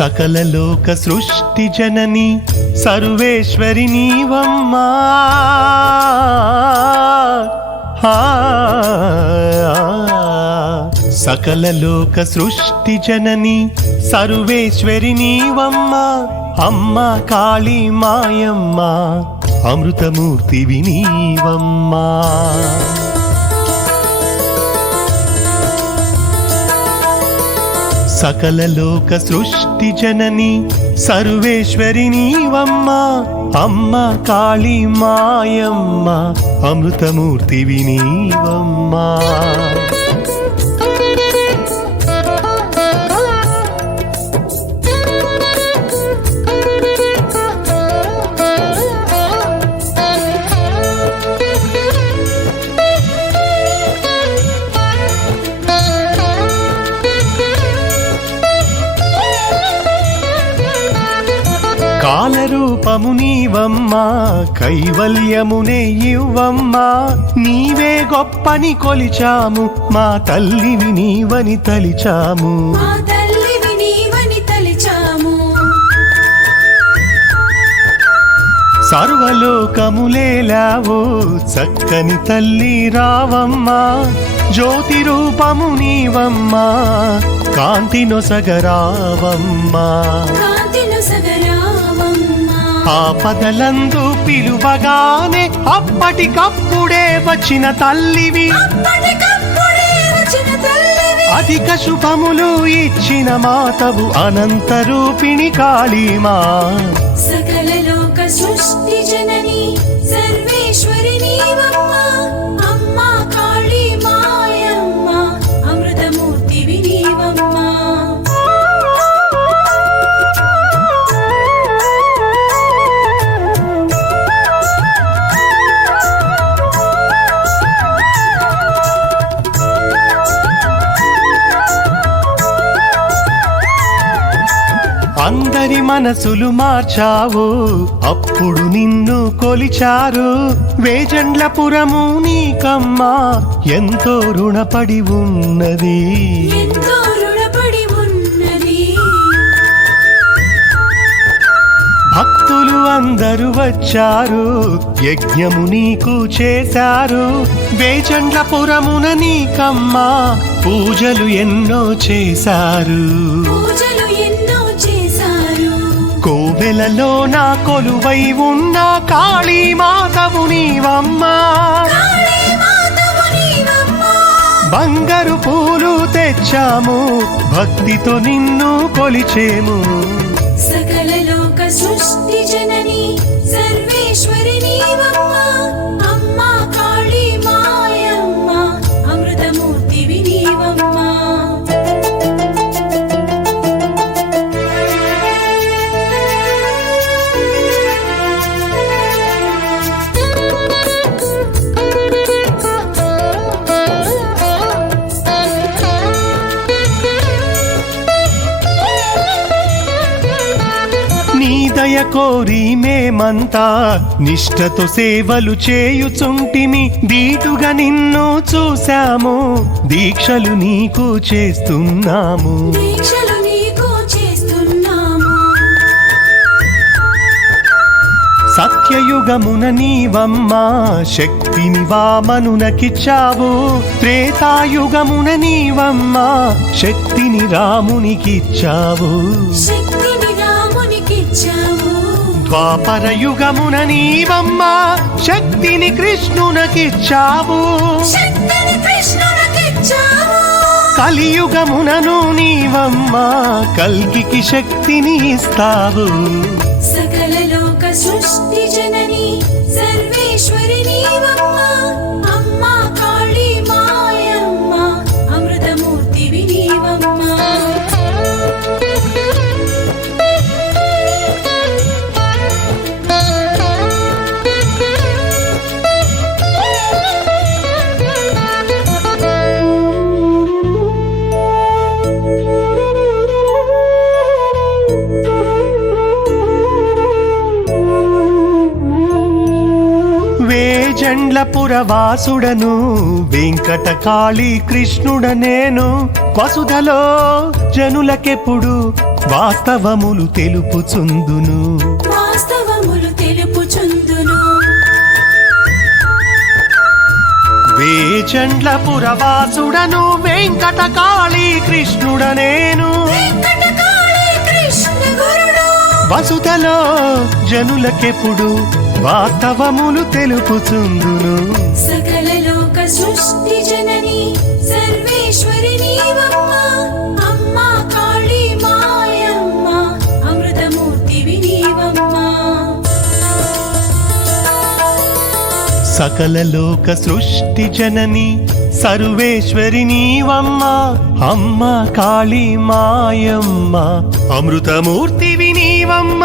సకల లోక సృష్టి జనని సర్వేశ్వరి నీవమ్మా ఆ, సకల లోక సృష్టి జనని సర్వేశ్వరి నీవమ్మా అమ్మ కాళీ మాయమ్మ అమృతమూర్తివి నీవమ్మా సకల లోక సృష్టి జనని సర్వేశ్వరి నీవమ్మ అమ్మ కాళీ మాయమ్మ అమృతమూర్తివి నీవమ్మా కాలరూపము నీవమ్మా కైవల్యమునే ఇవ్వమ్మా నీవే గొప్పని కొలిచాము మా తల్లివి నీవని తలిచాము. సర్వలోకములేలావో చక్కని తల్లి రావమ్మా. జ్యోతి రూపము నీవమ్మా కాంతి నొసగరావమ్మా. కాంతిను సగరావమ్మా ఆపదలందు పిలువగానే అప్పటికప్పుడే వచ్చిన తల్లివి. అధిక శుభములు ఇచ్చిన మాతవు అనంత రూపిణి కాళీమా. సకల లోక సృష్టి జనని సర్వేశ్వరి అందరి మనసులు మార్చావు అప్పుడు నిన్ను కొలిచారు. వేజండ్లపురము నీకమ్మా ఎంతో రుణపడి ఉన్నది. ఎంతో రుణపడి ఉన్నది. భక్తులు అందరూ వచ్చారు యజ్ఞము నీకు చేశారు. వేజండ్లపురమున నీకమ్మా పూజలు ఎన్నో చేశారు. కోవెలలో నా కొలువై ఉన్న కాళీ మాతవు నీవమ్మా. బంగారు పూలు తెచ్చాము భక్తితో నిన్ను కొలిచేము. సకల లోక సృష్టి జనని సర్వేశ్వరి నీవమ్మా. నీ దయ కోరి మేమంతా నిష్ఠతో సేవలు చేయుచుంటిమి. దీటుగా నిన్ను చూశాము దీక్షలు నీకు చేస్తున్నాము. సత్యయుగమున నీవమ్మా శక్తిని వామనునకిచ్చావు త్రేతాయుగమున నీవమ్మా శక్తిని రామునికిచ్చావు. రామునికిచ్చావు ద్వాపర యుగమున నీవమ్మా శక్తిని కృష్ణునకిచ్చావు. శక్తిని కృష్ణునికిచ్చావు. కలియుగమునను నీవమ్మా కల్కికి శక్తిని ఇస్తావు. వేజండ్లపుర వాసుడను వెంకట కాళీ కృష్ణుడ నేను. వసుధలో జనులకెప్పుడు వాస్తవములు తెలుపుచుందును. వాస్తవములు తెలుపుచుందును. వేచండ్ల పురవాసుడను వెంకట కాళీ కృష్ణుడనేను వెంకటకాళి కృష్ణ గురుడు. వసుధలో జనులకెప్పుడు వాస్తవములు తెలుపుచుందును. సకల లోక సృష్టి జనని సర్వేశ్వరి నీవమ్మ అమ్మ కాళీ మాయమ్మ అమృతమూర్తివి నీవమ్మ సకల లోక సృష్టి జనని సర్వేశ్వరి నీవమ్మ అమ్మ కాళీ మాయమ్మ అమృతమూర్తివి నీవమ్మ